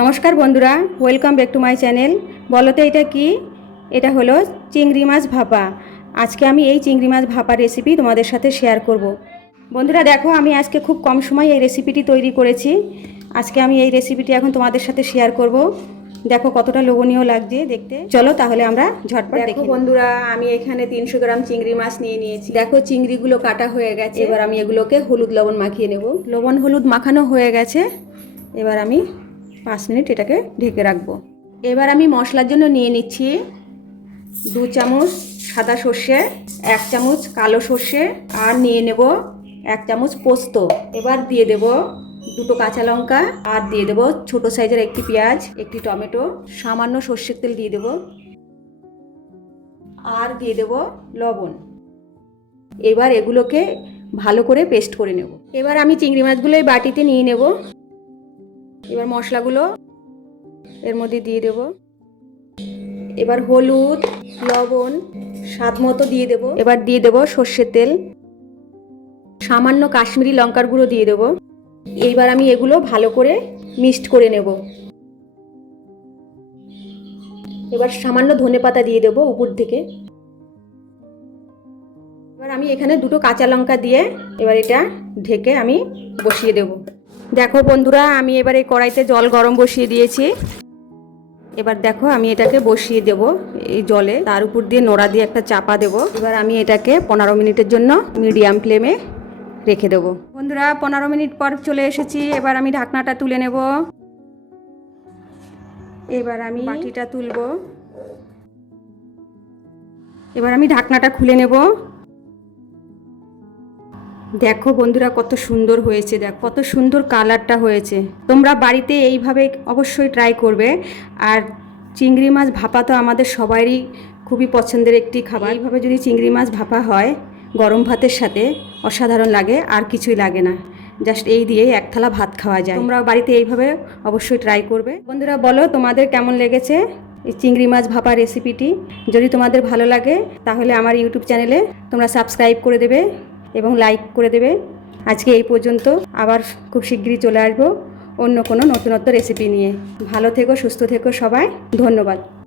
নমস্কার বন্ধুরা welcome back to my channel বলতে এটা কি? এটা হলো চিংড়ি মাছ ভাপা। আজকে আমি এই চিংড়ি মাছ ভাপা রেসিপি তোমাদের সাথে শেয়ার করব। বন্ধুরা দেখো আমি আজকে খুব কম সময় এই রেসিপিটি তৈরি করেছি। আজকে আমি এই রেসিপিটি এখন তোমাদের সাথে শেয়ার করব। দেখো কতটা লোভনীয় লাগছে দেখতে। চলো তাহলে আমরা ঝটপট দেখো বন্ধুরা আমি এখানে তিনশো গ্রাম চিংড়ি মাছ নিয়ে নিয়েছি। দেখো চিংড়িগুলো কাটা হয়ে গেছে। এবার আমি এগুলোকে হলুদ লবণ মাখিয়ে নেব। লবণ হলুদ মাখানো হয়ে গেছে। এবার আমি পাঁচ মিনিট এটাকে ঢেকে রাখব। এবার আমি মশলার জন্য নিয়ে নিচ্ছি দু চামচ সাদা সর্ষে, এক চামচ কালো সর্ষে আর নিয়ে নেব এক চামচ পোস্ত। এবার দিয়ে দেব দুটো কাঁচা লঙ্কা আর দিয়ে দেব ছোট সাইজের একটি পেঁয়াজ, একটি টমেটো, সামান্য সর্ষের তেল দিয়ে দেব আর দিয়ে দেব লবণ। এবার এগুলোকে ভালো করে পেস্ট করে নেব। এবার আমি চিংড়ি মাছগুলো এই বাটিতে নিয়ে নেব। এবার মশলাগুলো এর মধ্যে দিয়ে দেব। এবার হলুদ, লবণ, স্বাদ মতো দিয়ে দেব। এবার দিয়ে দেব সর্ষের তেল। সামান্য কাশ্মীরি লঙ্কার গুঁড়ো দিয়ে দেব। এইবার আমি এগুলো ভালো করে মিক্সড করে নেব। এবার সামান্য ধনে পাতা দিয়ে দেবো উপর থেকে। এবার আমি এখানে দুটো কাঁচা লঙ্কা দিয়ে এবার এটা ঢেকে আমি বসিয়ে দেব। দেখো বন্ধুরা, আমি এবার এই কড়াইতে জল গরম বসিয়ে দিয়েছি। এবার দেখো আমি এটাকে বসিয়ে দেব এই জলে। তার উপর দিয়ে নোড়া দিয়ে একটা চাপা দেব। এবার আমি এটাকে পনেরো মিনিটের জন্য মিডিয়াম ফ্লেমে রেখে দেবো। বন্ধুরা, পনেরো মিনিট পর চলে এসেছি। এবার আমি ঢাকনাটা তুলে নেব। এবার আমি বাটিটা তুলব। এবার আমি ঢাকনাটা খুলে নেব। দেখো বন্ধুরা, কত সুন্দর হয়েছে, দেখ, কত সুন্দর কালারটা হয়েছে। তোমরা বাড়িতে এইভাবে অবশ্যই ট্রাই করবে। আর চিংড়ি মাছ ভাপা তো আমাদের সবারই খুবই পছন্দের একটি খাবার। এইভাবে যদি চিংড়ি মাছ ভাপা হয় গরম ভাতের সাথে, অসাধারণ লাগে, আর কিছুই লাগে না। জাস্ট এই দিয়ে এক থালা ভাত খাওয়া যায়। তোমরা বাড়িতে এইভাবে অবশ্যই ট্রাই করবে। বন্ধুরা, বলো তোমাদের কেমন লেগেছে এই চিংড়ি মাছ ভাপা রেসিপিটি যদি তোমাদের ভালো লাগে, তাহলে আমার ইউটিউব চ্যানেলে তোমরা সাবস্ক্রাইব করে দেবে। এবং লাইক করে দেবে। আজকে এই পর্যন্ত আবার খুব শীঘ্রই চলে আসব অন্য কোনো নতুনত্ব রেসিপি নিয়ে। ভালো থেকো, সুস্থ থেকো সবাই। ধন্যবাদ।